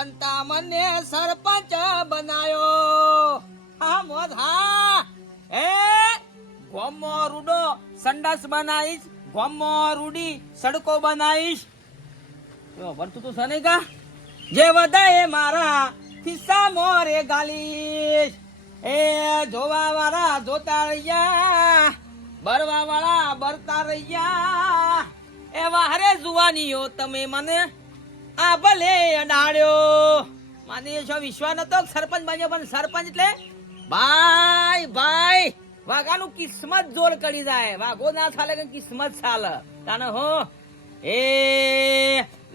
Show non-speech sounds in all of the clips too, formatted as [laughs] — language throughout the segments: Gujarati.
જનતા મને સરપંચ બનાયો. હા, મોજ, હા. એ ગોમો રૂડો સંડાસ બનાવીશ, ગોમો રૂડી સડકો બનાવીશ. વર્તું તું સને કા જે વધાય મારા ખિસ્સા મોરે ગાલીશ. એ જોવા વાળા જોતા રહ્યા બરવા વાળા બરતા રહ્યા. એવા હરે જુવાનીઓ તમે મને આ ભલે, અડાડ્યો. માની છો વિશ્વા નતો સરપંચ બન્યો, પણ સરપંચ એટલે ભાઈ ભાઈ, વાઘાનું કિસ્મત જોર કરી જાય. વાઘો ના ચાલે કે કિસ્મત ચાલે. તાને હો, એ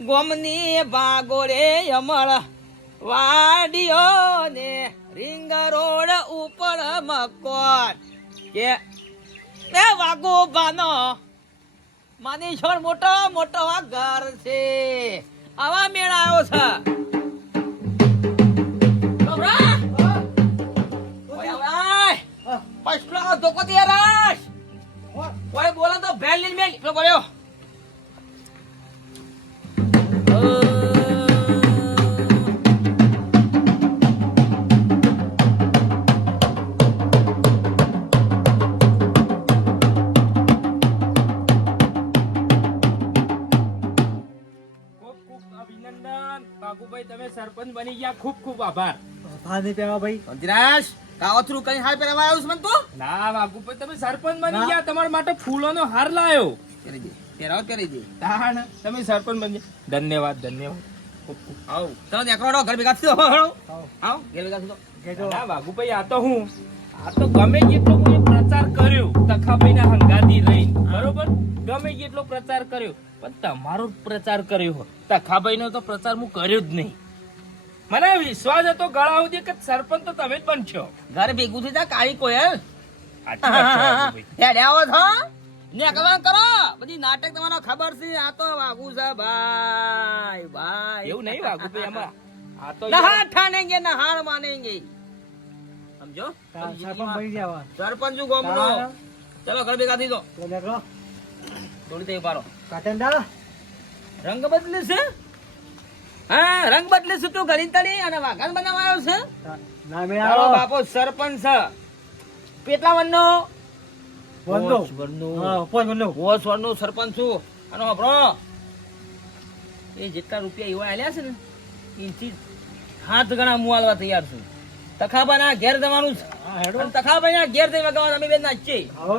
ગોમની ભાગોરે અમળ વાડીઓ ને રિંગ રોડ ઉપર મકોટ કે એ વાઘો બાનો માની છોડ મોટો મોટો ઘર છે. આવા મેળા આવ્યો છે. બની ગયા. ખૂબ ખૂબ આભાર. ભાને પેવા ભાઈ. ધીરાજ કાવતરું કઈ હાલ પહેરવા આવ્યો મન તો? ના ના બાબુભાઈ તમે સરપંચ બની ગયા. તમારા માટે ફૂલોનો હાર લાયો. કરી દે પહેરાવો કરી દે. તાણ તમે સરપંચ બની ગયા. ધન્યવાદ ધન્યવાદ. આવ ચાલો દેખાડો ઘર ભેગા થયો આવ ઘર ભેગા થયો કેજો. ના બાબુભાઈ આ તો હું આ તો ગમે જેટલો હું પ્રચાર કર્યો તખાભાઈના હંગાતી રહી બરોબર? ગમે જેટલો પ્રચાર કર્યો પણ તમારો પ્રચાર કર્યો હો. તખાભાઈનો તો પ્રચાર હું કર્યો જ નહીં. મને વિશ્વાસ હતો ગળા સુધી કે સરપંચ તો તમે જ બનશો. ઘર ભેગું થઈ જા કાળી કોયલ વાત છે [laughs] નેકલવાન કરો. બધી નાટક તમારો ખબર છે આ તો વાગુ છે ભાઈ ભાઈ. એવું નહીં બાબુભાઈ આમાં આ તો નહાર ઠાનેંગે નહાર માનેંગે. સમજો? સરપંચ બની જવા સરપંચ ગોમનો ચલો ઘર ભેગા થઈ દો તો નીકળો. થોડી તે પાડો કાટંડા રંગ બદલે છે? હા રંગ બદલે છે તું ઘડી તળી અને વાઘાન બનાવવા આવ્યો છે? તારો બાપો સરપંચ છે. વનનો? વનનો. વનનો. સરપંચ છું. અને વાપરો એ જેટલા રૂપિયા એવા આલ્યા છે ને એથી હાથ ગણા હું તૈયાર છું. તખાબાના ઘેર જવાનું છે. તખાબાના ઘેર જઈ વગાવવાનું અમે બે નાચીએ આવો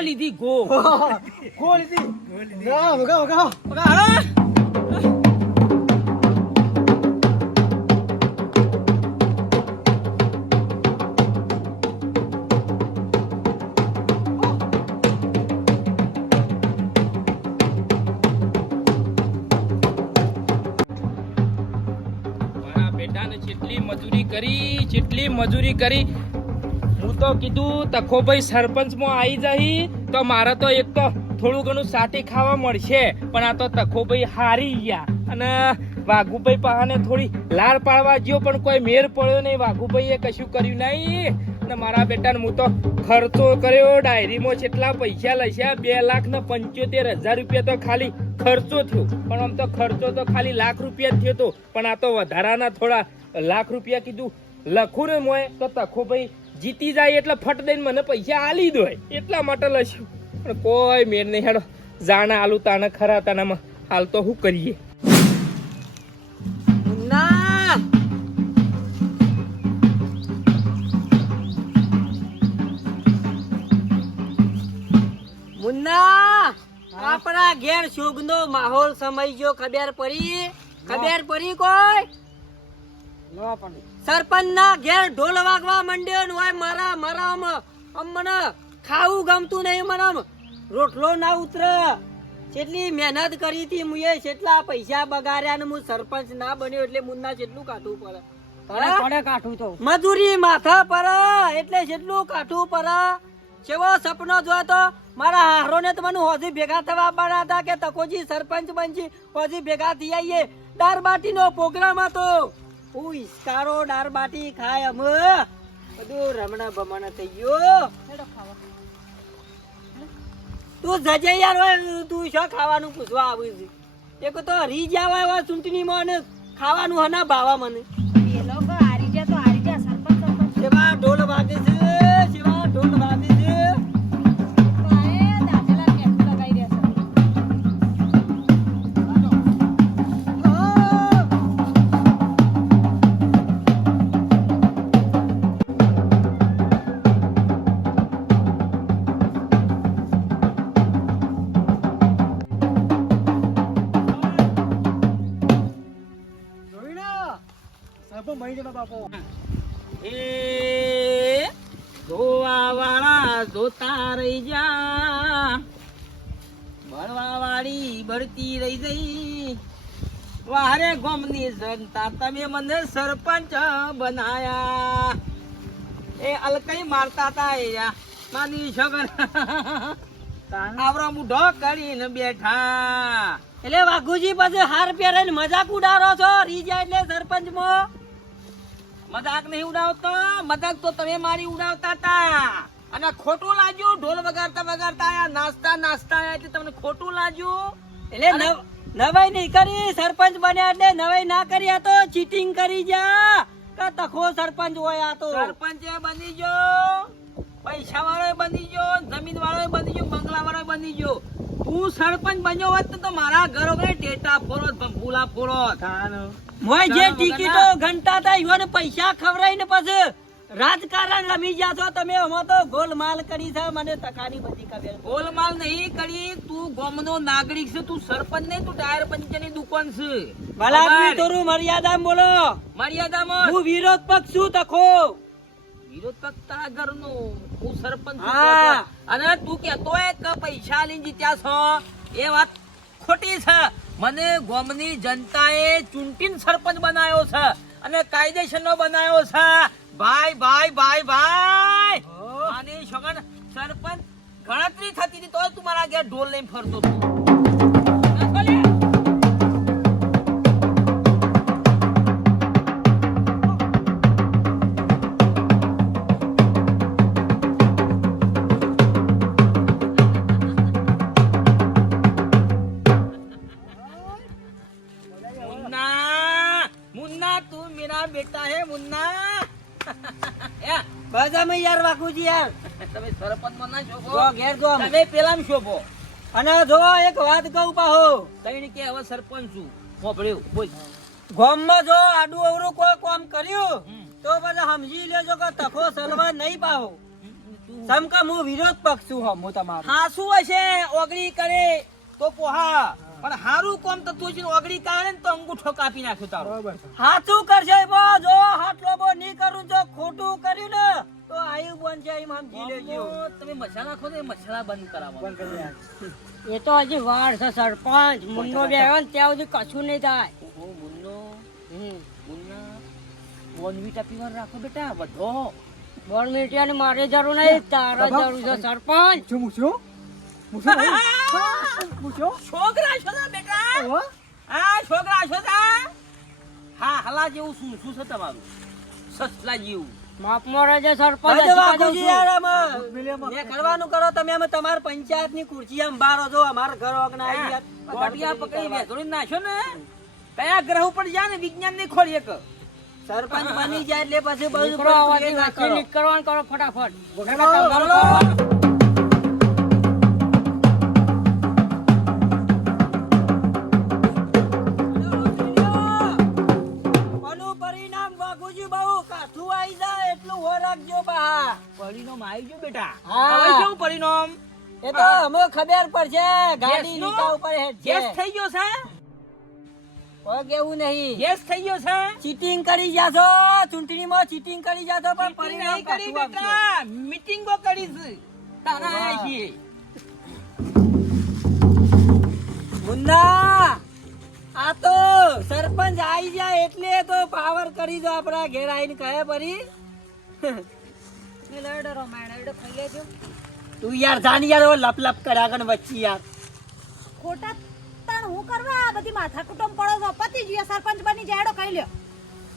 ગો [laughs] લીધી ગો. દી ગાવ ગાવ ગાવ વગાડો મારા બેટાને જેટલી મજૂરી કરી જેટલી મજૂરી કરી હું તો કીધું તખોભાઈ સરપંચમાં આવી જઈ તો મારે તો એક તો થોડું ઘણું સાટી ખાવા મળશે, પણ આ તો તખોભાઈ હારી ગયા. અને વાઘુભાઈ પાહાને થોડી લાળ પાડવા ગયો પણ કોઈ મેર પડ્યો નહીં. વાઘુભાઈએ કશું કર્યું નહીં. ને મારા બેટાને હું તો ખર્ચો કર્યો, ડાયરીમાં જેટલા પૈસા લસ્યા બે લાખ ને પંચોતેર હજાર રૂપિયા તો ખાલી ખર્ચો થયો. પણ આમ તો ખર્ચો તો ખાલી લાખ રૂપિયા થયો તો, પણ આ તો વધારાના થોડા લાખ રૂપિયા કીધું લખું ને મોય તો તખો ભાઈ જીતી જાય એટલે ફટ દઈને મને પૈસા આલી દો એટલા માટે લખ્યું પણ કોઈ મેળ નહીં. હેડો. જાણા આલુ તાના ખરા તાનામાં હાલ તો શું કરીએ. મુન્ના આપણા ઘેર નો માહોલ સમય ગયો. ખબર પડી? ખબર પડી કોઈ? સરપંચ ના ઘેર ઢોલ વાગવા માંડ્યો ને હોય મારા મારા આમ આમ મને ખાવું ગમતું નહીં મને રોટલો ના ઉતર. જેટલી મહેનત કરી હતી મુએ જેટલા પૈસા બગાડ્યા ને હું સરપંચ ના બન્યો એટલે મુન્ના જેટલું કાઢવું પડે? કાઠું તો? મજૂરી માથા પર એટલે જેટલું કાઠું પર જેવો સપનો જોયો તો મારા હારો ને તો મને હોજી ભેગા થવા પડ્યા હતા કે તકોજી સરપંચ બનજી હોજી ભેગા થઈ આવીએ દાર બાટી નો પ્રોગ્રામ હતો. હું ઈસ્કારો દાર બાટી ખાય અમ. બધું રમણા બમણા થઈ ગયો. તું જજે યાર હોય તું શું ખાવાનું પૂછવા આવ્યું છે એક તો હરી જ્યાં હોય હોય ચૂંટણીમાં અને ખાવાનું હના ભાવા મને. શેવા ઢોલ વાગે છે. બાપો એ જોવા વાળા જોતા રહી જા. ભણવા વાળી બળતી રહી જઈ. વારે ગોમની જનતા તમે મને સરપંચ બનાયા. એ અલકઈ મારતા તા એ. માની છગન આવરો મુઢો કરીને બેઠા. એટલે વાઘુજી પછી હાર પહેરે મજાક ઉડાડો છો? રીજા એટલે સરપંચમાં મજાક નહીં ઉડાવતો? મજાક તો તમે મારી ઉડાવતા હતા અને ખોટું લાગ્યું? ઢોલ વગાડતા વગાડતા આયા નાસ્તા નાસ્તા આયા એટલે તમને ખોટું લાગ્યું? એટલે નવાઈ નહીં કરી સરપંચ બન્યા એટલે નવાઈ ના કરી આ તો ચીટિંગ કરી જા. કે તખો સરપંચ હોય આ તો. સરપંચ બની જો પૈસા વાળો બની ગયો જમીન વાળો બની ગયો બંગલા વાળો બની ગયો. તું સરપંચ બન્યો હોત તો મારા ઘર વગર ટેટા ફોડો ભંભુલા ફોડો મોય જે ટિકિટો ઘંટા તા ઈવન પૈસા ખવરાઈને પછી રાજકારણ રમી ગયા છો તમે એમાં તો ગોલમાલ કરી છે મને તકાની બધી ખબર. ગોલમાલ નહીં કરી તું ગોમનો નાગરિક છે તું સરપંચ નહીં તું ટાયર પંચરની દુકાન છે. ભલા આદમી તોરું મર્યાદામાં બોલો. મર્યાદામાં? હું વિરોધ પક્ષ છું તખો. વિરોધ પક્ષ તારા ઘરનો. હું સરપંચ છું અને તું કે તો કે પૈસા લઈને જીત્યા છો? એ વાત ખોટી છે. મને ગોમની જનતાએ ચૂંટીને સરપંચ બનાવ્યો છે અને કાયદેસરનો બનાવ્યો છે. ભાઈ ભાઈ ભાઈ ભાઈ! આની શગન સરપંચ ગણતરી થતી હતી તોય તું મારા ઘેર ઢોલ લઈને ફરતો હતો. બસ અમે યાર વાકુજી યાર. તમે સરપંચમાં ના શોભો. ઘેર જો તમે પેલા શોભો. અને જો એક વાત કહું પાહો. તઈને કે હવે સરપંચ છું. મોભળ્યું બોલ. ગામમાં જો આડું અવરું કોઈ કામ કર્યું તો બધા સમજી લેજો કે તખો સલવા નહીં પાહો. સમકા હું? વિરોધ પક્ષ છું હમ હું તમારો. હા શું હશે ઓગળી કરે તો પોહા. પણ હારું કોમ તો તું ઓગળી કાઢે તો અંગૂઠો કાપી નાખ્યો તારો. હાથું કરજો કરશે બો જો હાટલો બો નહીં કરું જો ખોટું કર્યું ને તો આયુ બનશે એમ સમજી લેજો. તમે મસાલા નાખો મસાલા બંધ કરાવો. બંધ કરી એ તો હજી વાર છે સરપંચ. મુન્નો બે આવ્યો ને ત્યાં સુધી કશું નહીં થાય. ઓહો મુન્નો. મુન્ના. બોનવીટા પીવાનું રાખો બેટા બધો. બોલ મીટિયાની મારે જરૂર નહીં તારા જરૂર છે સરપંચ. શું નહીં? છોકરા છો બેટા. હા છોકરા છો હા હલા જેવું શું શું છે તમારું? સસલા જેવું. માપમાં રહેજે સરપંચ બાપુજી યાર આમાં. મેં કરવાનું કરો તમે અમે તમારી પંચાયતની ખુરશી આમ બારો છો અમારા ઘર ગોટિયા પકડી વેચોડી નાખ્યો ને? કયા ગ્રહ ઉપર જા ને વિજ્ઞાનની ખોળ એક. સરપંચ [laughs] બની જાય એટલે પછી બધું કરો. ફટાફટ. પરિણામ આવી ગયું બેટા. હવે કેવું પરિણામ? એ તો અમે ખબર પડશે. ગાડી ગેસનું? ઉપર હેઠ છે. થઈ ગયો છે? કોઈ કેવું નહીં. ગેસ થઈ ગયો છે? ચીટિંગ કરી જાશો ચૂંટણીમાં ચીટિંગ કરી જાશો પણ પરિણામ કરી. બેટા. મીટિંગો કરી છે તારા આયા છીએ મુન્ના આ તો સરપંચ આઈ જાય એટલે તો પાવર કરી દો આપડા ઘેર આવીને કહે પરી. તું યાર જાન યાર ઓ લપ લપ કર્યા કન વચ્ચે યાર. ખોટા તણ હું કરવા? આ બધી માથા કુટુંબ પડો છો. પતિ જીયા સરપંચ બની જાયડો કહી લ્યો.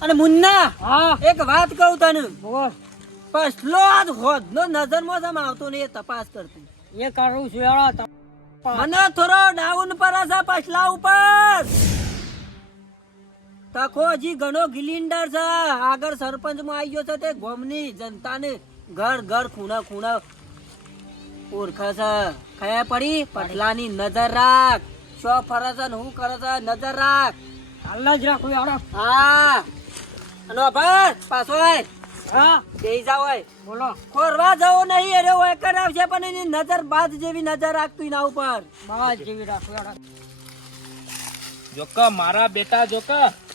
અને મુન્ના હા. એક વાત કહું તને. બોલ. પછલો આજ હોદનો નજરમાં જ આમ આવતો ને એ તપાસ કરતી. એ કરું છું હેળો મને થોડો ડાઉન પર છે પછલા ઉપર. તખો હજી ઘણો ગિલિન્ડર છે. આગળ સરપંચમાં આવી ગયો છે તે ગોમની જનતાને. ઘર ઘર ખૂણા ખૂણા. ઓળખા છે. ખયા પડી? પટલાની નજર રાખ. શો ફરે છે હું કરે છે? નજર રાખ. હાલ જ રાખું હેળો હા. અને ભાઈ પાછો આય. હા. બે જાવ બોલો. ખોરવા જવો નહીં અરે હોય કરાવશે પણ એની નજર બાદ જેવી નજર રાખતી ના ઉપર. બાદ જેવી રાખું હેળો જોક મારા બેટા જોક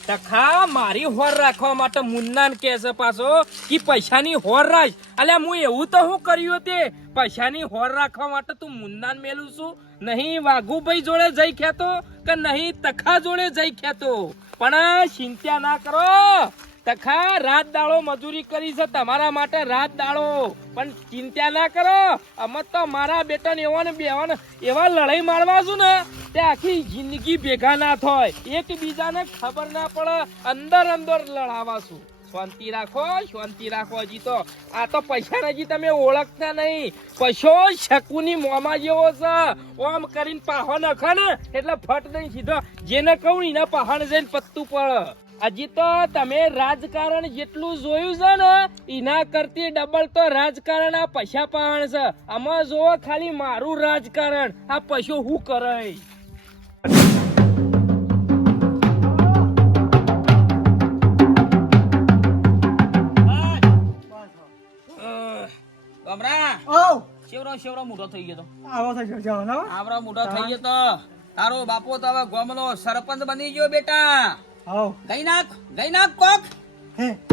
તખા મારી હોર રાખવા માટે મુન્નાન કે છે પાછો કે પૈસાની હોર રાખ. અલ્યા હું એવું તો હું કર્યું તે? પૈસાની હોર રાખવા માટે તું મુન્નાન મેલું છું? નહીં વાઘુભાઈ જોડે જઈ ખેતો કે નહીં તખા જોડે જઈ ખેતો? પણ ચિંતા ના કરો. તખા રાત દાડો મજૂરી કરી છે, તમારા માટે રાત દાડો. પણ ચિંતા ના કરો, અમે તો મારા બેટાને એવા ને બેવા એવા લડાઈ મારવા છું ને, તે આખી જિંદગી ભેગા ના થાય. એકબીજાને ખબર ના પડે, અંદર અંદર લડાવા છું. શાંતિ રાખો શાંતિ રાખો હજી તો. આ તો પૈસા હજી તમે ઓળખતા નહીં. પૈસો શકુની મોમાં જેવો છે. ઓમ કરીને પાહો નખો ને, એટલે ફટ નહીં સીધો જેને કહું એના પહાણ જઈને પત્તું પડે. હજી તો તમે રાજકારણ જેટલું જોયું છે ને એના કરતી ડબલ તો રાજકારણ આ પૈસા પાણ છે. આમાં જોવો ખાલી મારું રાજકારણ. આ પૈસો હું કરે શેવરો શેવરો મોટો થઈ ગયો તો. આવો થઈ ગયો આવરો મોટો થઈ ગયો તો. તારો બાપો તો હવે ગોમનો સરપંચ બની ગયો બેટા. આવ. ગઈ નાખ ગઈ નાખ કોક. હે?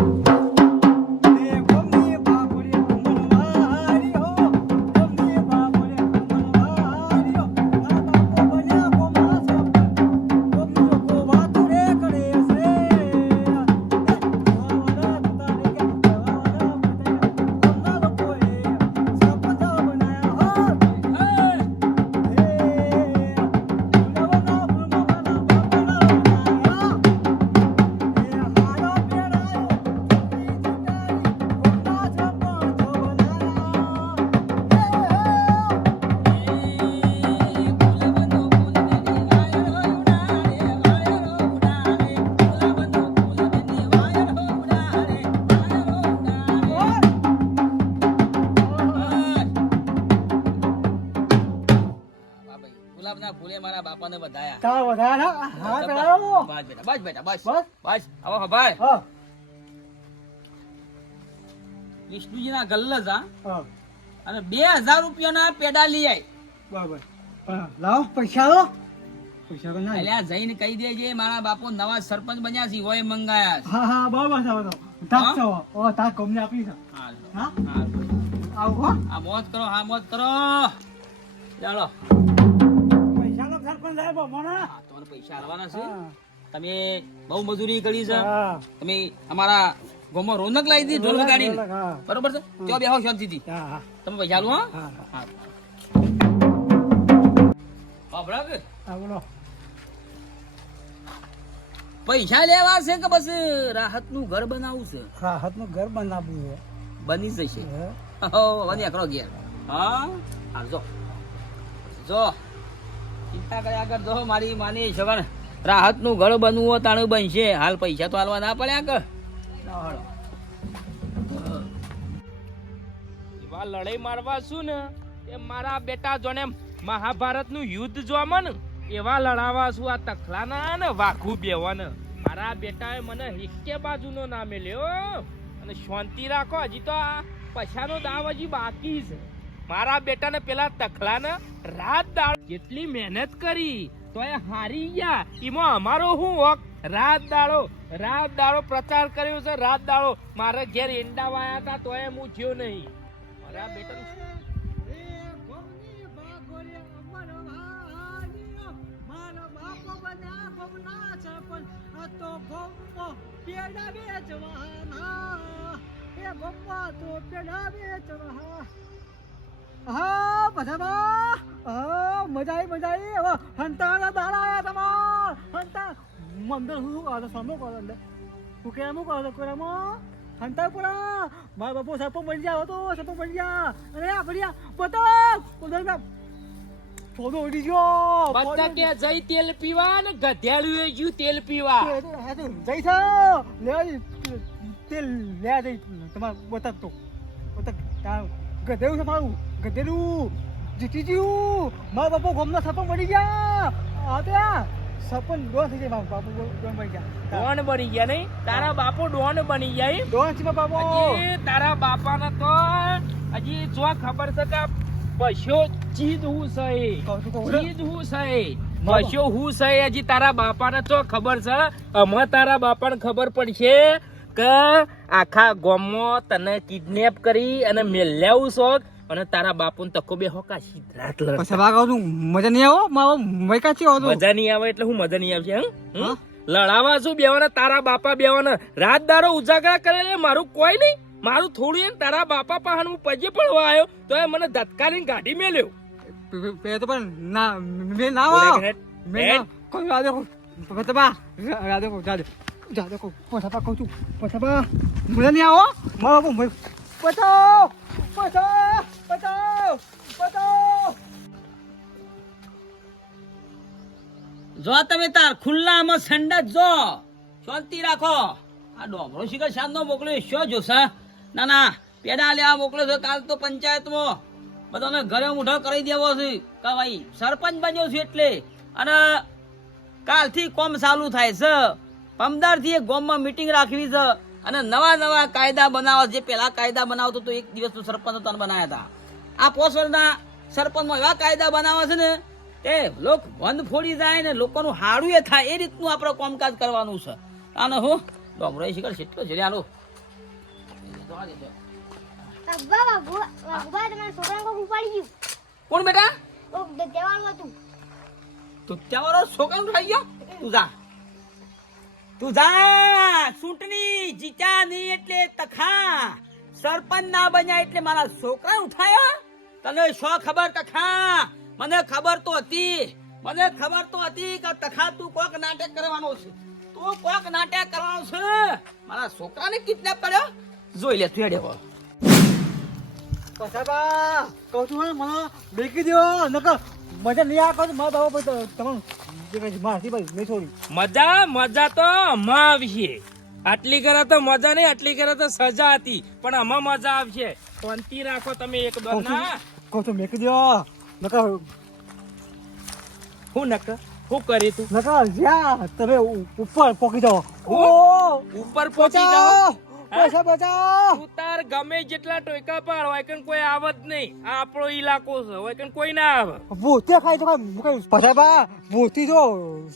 બસ બેટા બસ બેટા બસ. બસ? બસ. હવે હભાય હા. વિષ્ણુજીના ગલ્લસ હા. અને બે હજાર રૂપિયાના પેડા લઈ આય. બરાબર. લાવો પૈસા લો પૈસા તો ના અલ્યા જઈને કહી દેજે મારા બાપો નવા સરપંચ બન્યા છે હોય મંગાયા હા હા બરાબર છે બધો તાક છો. ઓ તાક કમને આપી છે. હાલ, હા? આવો હો. આ મોજ કરો હા મોજ કરો. ચાલો. પૈસા સરપંચ સાહેબ મને હા, પૈસા આલવાના છે? હા. તમે બહુ મજૂરી કરી છે. તમે અમારા ગામમાં રોનક લાવી દીધી ઢોલ ગાડી બરોબર છે? ત્યાં બેહો શાંતિથી. તમે પૈસા લો હા? પૈસા લેવા છે કે બસ રાહતનું ઘર બનાવવું છે? રાહતનું ઘર બનાવવું છે. બની જશે. વની એકલો ઘેર. હા? આવજો જો. ચિંતા કર્યા આગળ જો મારી માની સગન રાહતનું ઘર બનવું હોય તાણું બનશે. હાલ પૈસા તો હાલવા ના પડ્યા કે? એવા લડાઈ મારવા શું ને? એ મારા બેટા જોને મહાભારતનું યુદ્ધ જોવા ને, એવા લડાવા શું? આ તખલાના ને વાઘુ બેવાને. મારા બેટાએ મને એકે બાજુનો ના મેલ્યો અને શાંતિ રાખો, હજી તો આ પછાનો દાવ હજી બાકી છે. મારા બેટાને પેલા તખલાને રાત દાળ કેટલી મહેનત કરી તો એ હારી ગયા. એમાં અમારો શું હક? રાત દાડો રાત દાડો પ્રચાર કર્યો છે, રાત દાડો મારે ઘેર ઈંડા વાયા હતા, તોય હું થયો નહીં. મારા બેટા હા બધામાં હા મજા આવી મજા આવી હવે હંતાના દાડા આયા તમાર. હંતા મંદર હું કહો તો સામો કહો એટલે હું કે હું કહો તો કોરામાં? હંતા પૂરા મારા બાપુ સપો મળી ગયા હતો સપો મળી ગયા. અરે આ ભડિયા બતા ઉધર ફોટો ઉડી ગયો. બધા કે જઈ તેલ પીવા ને ગધેડું ગયું તેલ પીવા. જઈ છો લે તેલ લે જઈ. તમાર બતા તો બતા ગધેડું છે મારું. ગધેડું. જીતી ગયું મારા બાપુ ગોમના સપન મળી ગયા. આ ત્યાં સપન ડોન થઈ જાય બાપુ ડોન બની ગયા. ડોન બની ગયા નહીં? તારા બાપુ ડોન બની ગયા ડોન છે બાપુ. તારા બાપાને તો હજી જો ખબર છે કે પશુ ચીજ હું છું. ચીજ હું છે એ. હું છે હજી તારા બાપાને તો ખબર છે? અમે તારા બાપાને ખબર પડશે કે આખા ગોમમાં તને કિડનેપ કરી અને મેલ્યાવું શોખ. અને તારા બાપુને તકો બે હોકા સિદ્ધાર્થ લડતા. પછી વાગ આવતું મજા નહીં આવો માવો મય કાચી આવતું? મજા નહીં આવે એટલે હું મજા નહીં આવશે હં? લડાવા શું બેવાના? તારા બાપા બેવાના. રાત દારો ઉજાગરા કરે મારું કોઈ નહીં. મારું થોડું એમ તારા બાપા પાસે હું પજે પડવા આવ્યો તો એ મને ધતકારીને ગાડી મેલ્યો. પે તો પણ ના મેં ના આવો. કે મેં કોઈ રાધે કો પતબા રાધે કો જાદે જાદે કો પતબા કહું છું. પતબા મને નહીં આવો મારો બાપુ પતો બચાવ બચાવ જો તમે તાર ખુલ્લામાં સંડસ જો, શાંતિ રાખો. આ ડોમરો શિખર શાંત મોકલ્યો શો જોશે ના ના, પેડા લેવા મોકલ્યો છે, કાલ તો પંચાયતમાં. બધાને ઘરે મુઠો કરી દેવો છે. કે ભાઈ, સરપંચ બન્યો છે એટલે. અને કાલથી કોમ ચાલુ થાય છે. પમદારથી એક ગામમાં મીટિંગ રાખવી છે. અને નવા નવા કાયદા બનાવવા, જે પહેલા કાયદા બનાવતો તો એક દિવસ સરપંચ તને બનાવ્યા હતા. આ પોસ સરપંચમાં એવા કાયદા બનાવે છે ને કે લોક બંધ ફોડી જાય ને લોકોનું હાડું એ થાય એ રીતનું આપણે કામકાજ કરવાનું છે. આને હું ડોમરો શીખર કેટલો છે હાલો અબ્બા બાબુ બાબુભાઈ તમારા છોકરાને કોક ઉપાડી ગયું? કોણ બેટા? તું ત્યાં છોકરા થઈ ગયો? તું જા. તું જા. ચૂંટણી જીત્યા નહીં એટલે તખા. સરપંચ ના બન્યા એટલે મારા છોકરા ઉઠાયા? તને શું ખબર તખા મને ખબર તો હતી. મને ખબર તો હતી કે તખા તું કોક નાટક કરવાનો છે. તું કોક નાટક કરવાનો છે. મારા છોકરાને કિડનેપ કર્યો? જોઈ લે તું હેડે પતબા કહું છું મને બેકી દો નકર મજા નહીં આ કહું મારા બાપુ તમારું મારતી ભાઈ મેં છોડી. મજા મજા તો આમાં આવશે. આટલી કરે તો મજા નહીં આટલી કરે તો સજા હતી. પણ આમાં મજા આવશે. શાંતિ રાખો તમે એક ના કહું તો મેકી દો નકા હું નક હું કરી તું. નકા જ્યાં તમે ઉપર પોકી જાઓ. ઓ! ઉપર પોકી જાઓ? પૈસા બચાવો! તું તાર ગમે જેટલા ટોયકા પાડ હોય કન કોઈ આવત નહીં. આ આપણો ઈલાકો છે હોય કન કોઈ ના આવે. ભૂતે ખાઈ તો કઈ પછાબા ભૂતી જો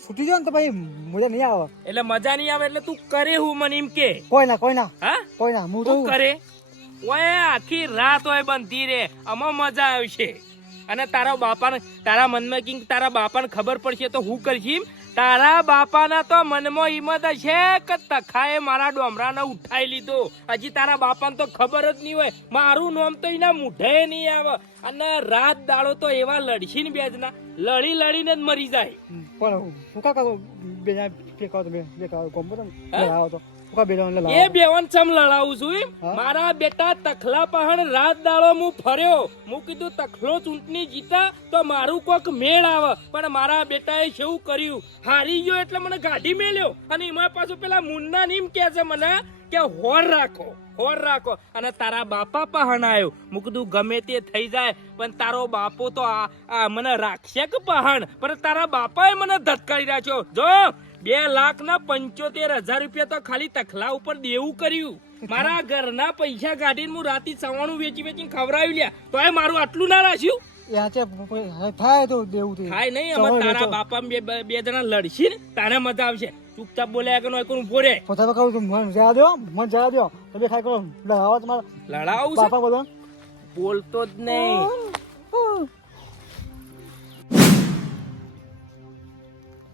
છૂટી જો ને તો ભાઈ મજા નહીં આવે. એટલે મજા નહીં આવે એટલે તું કરે હું મને એમ કે. કોઈ ના કોઈ ના. હા? કોઈ ના હું તો કરે. ઓય, આખી રાત હોય બનતી રે. આમાં મજા આવશે. અને તારા બાપાને, તારા મનમાં કિંક તારા બાપાને ખબર પડશે તો હું કરશી તારા બાપાના તો મનમાં હિંમત હશે કે તખાએ મારા ડોમરાને ઉઠાઈ લીધો. હજી તારા બાપાને તો ખબર જ નહીં હોય. મારું નામ તો એના મુઢે નહીં આવે. અને રાત દાડો તો એવા લડશી ને બેજના લડી લડીને જ મરી જાય. પણ હું કા કાકો બે જણા ફેંકાવો તો બે બે કાકો કોમ લડાવો તો. એ બેવન ચમ લડાવું છું મારા બેટા તખલા પહાણ રાત દાડો હું ફર્યો. હું કીધું તખલો ચૂંટણી જીતા તો મારું કોક મેળ આવે. પણ મારા બેટાએ શું કર્યું? હારી ગયો એટલે મને ગાડી મેલ્યો. અને એમાં પાછું પેલા મુન્ના નીમ કે છે મને કે હોર રાખો હોર રાખો. અને તારા બાપા પહાણ આવ્યો હું કીધું ગમે તે થઈ જાય પણ તારો બાપો તો આ મને રાખશે કે પહાણ? પણ તારા બાપાએ મને ધટકારી રાખ્યો જો બે લાખ ના પંચોતેર હજાર રૂપિયા તો ખાલી તખલા ઉપર દેવું કર્યું. મારા ઘરના પૈસા કાઢીને હું રાતે સવાણું વેચી વેચીને ખવડાવી લ્યા. તો એ મારું આટલું ના રાખ્યું? થાય તો દેવું થાય નહીં અમે તારા બાપા બે બે- બે જણા લડશી ને તારે મજા આવશે. ચૂપચાપ બોલ્યા કે કોઈ ઊભો રે પોતા કહું છું મન જવા દો મન જવા દો તમે ખાઈ કરો લડાવો તમારા. લડાવું છે? બાપા બધા બોલતો જ નહીં.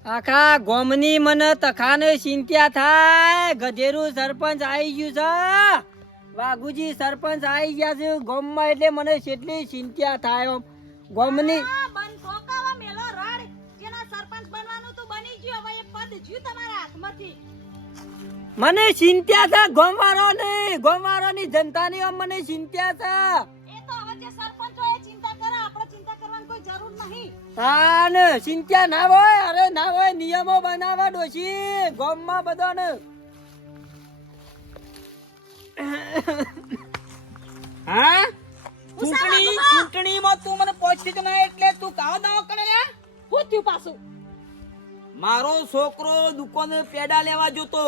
આખા ગોમની મને તખાને ચિંત્યા થાય. ગધેરું સરપંચ આવી ગયું છે. વાઘુજી સરપંચ આવી ગયા છે ગોમમાં એટલે મને કેટલી ચિંત્યા થાય. ગોમની તમારા હાથમાંથી. મને ચિંત્યા છે ગોમવારો ની ગોમવારો ની જનતા ની મને ચિંત્યા છે. એ તો હવે જે સરપંચ હોય ચિંતા કરે આપણે ચિંતા કરવાની કોઈ જરૂર નહીં. હા ને ચિંત્યા ના હોય અરે ના હોય નિયમો બનાવવા ડોશી ગોમમાં બધાને. હા? ચૂંટણી ચૂંટણીમાં તું મને પહોંચી જ ના એટલે તું કાવ દાવો કરે? હું થયું પાછું? મારો છોકરો દુકાને પેડા લેવા જોતો.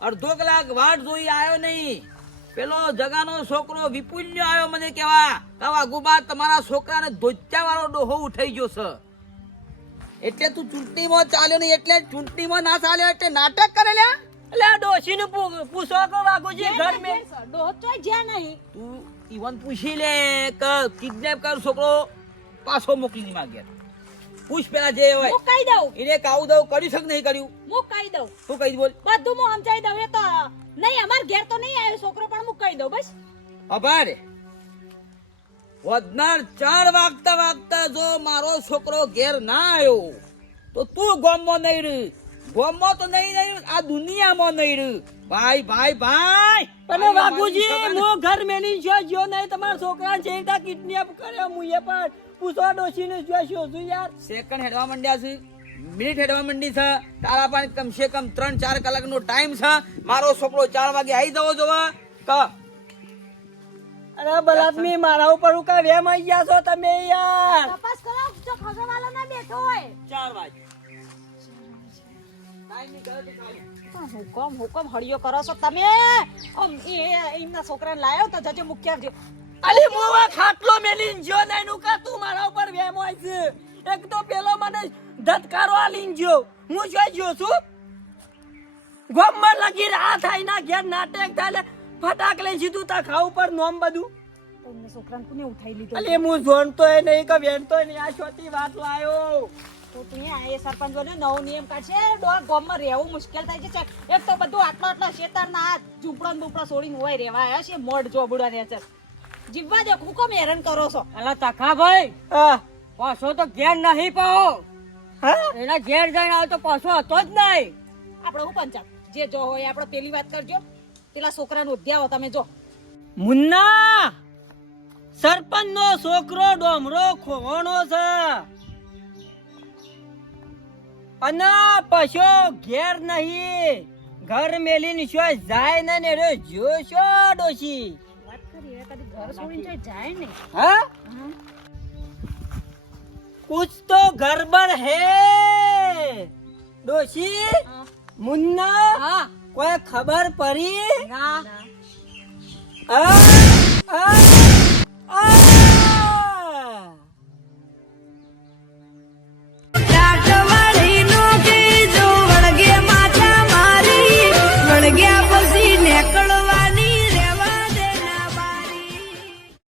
અડધો કલાક વાટ જોઈ આવ્યો નહીં. પેલો જગાનો છોકરો વિપુલ્ય આવ્યો મને કેવા કવા ગુબા તમારા છોકરાને ધોચ્યા વાળો ડોહો ઉઠાઈ ગયો છે. એટલે તું ચૂંટણીમાં ચાલ્યો નહીં એટલે ચૂંટણીમાં ના ચાલ્યો એટલે નાટક કરે લ્યા એટલે ડોશી નું પૂછો કે વાગુજી ઘર મેં ડોહ તો જ્યાં નહીં. તું ઈવન પૂછી લે કે કિડનેપ કર છોકરો પાછો મોકલી માગે. પૂછ પેલા જે હોય. હું કહી દઉં. એને કાવું દઉં કર્યું છે કે નહીં કર્યું? હું કહી દઉં. શું કહી બોલ? બધું હું સમજાવી દઉં. એ તો નહીં અમાર ઘેર તો નહીં આવ્યો છોકરો પણ હું કહી દઉં બસ. અભાર. વધનાર ચાર વાગતા વાગતા જો મારો છોકરો ઘેર ના આવ્યો તો તું ગોમમાં નહીં રહી. ગોમમાં તો નહીં રહી આ દુનિયામાં નહીં રહી. ભાઈ ભાઈ ભાઈ. અને બાપુજી હું ઘર મેની જો જો નહીં તમારા છોકરા છે રીતે કિડનેપ કર્યો હું એ પણ પૂછો ડોશીને જોઈશું છું યાર? સેકન્ડ હેડવા મંડ્યા છે. મિનિટ હેડવા મંડી છે. તારા પાસે કમસે કમ ત્રણ ચાર કલાકનો ટાઈમ છે. મારો છોકરો ચાર વાગે આવી જવો જોવા. ક. અરે બલાદમી મારા ઉપર હું કા વેમ આવી ગયા છો તમે યાર. તપાસ કરો જો ખગરવાલો ના બેઠો હોય. ચાર વાગે. હુકમ હુકમ હળિયો કરો છો તમે. એમના છોકરાને લાયો તો જજો મુખ્ય અલી મોવા ખાટલો મેલીન જો નઈ નું કા તું મારા ઉપર વેમ હોય છે? એક તો પેલો મને ધતકારો આલીન જો હું જોઈ જો છું. ગોમમાં લગી આ થાય ના ઘેર નાટક થાય ફટાક લઈ સીધું તા ખાવું પર નોમ બધું. એમને છોકરાને કોને ઉઠાઈ લીધો? અલી હું જોણતો એ નહીં કે વેણતો નહીં આ છોટી વાત લાયો. તો ત્યાં એ સરપંચ બન્યો નવો નિયમ કાઢશે ડોર ગામમાં રહેવું મુશ્કેલ થાય છે એક તો બધું આટલો આટલો શેતારના આ ઝૂંપડો ને બૂપડો છોડીને હોય રહેવા આવ્યા છે મોઢ જોબડો રહે છે. જીવવા દો હુકમ હેરાન કરો છો? અલા તખા ભાઈ પાછો તો ઘેર નહીં પાઓ એના ઘેર જઈને આવતો તો પાછો હતો જ નહીં. આપણે હું પંચાયત જે જો હોય આપણે પેલી વાત કરજો. પેલા છોકરાને ઉધ્યા હો તમે જો. મુન્ના સરપંચ નો છોકરો ડોમરો ખોવાનો છે. અને પશો ઘેર નહીં. ઘર મેલી નિશ્વાસ જાય ને ને રે જોશો ડોશી. ઘર છોડીને જાય ને હા कुछ तो गड़बड़ है डोशी मुन्ना હા કોઈ ખબર પડી ના હા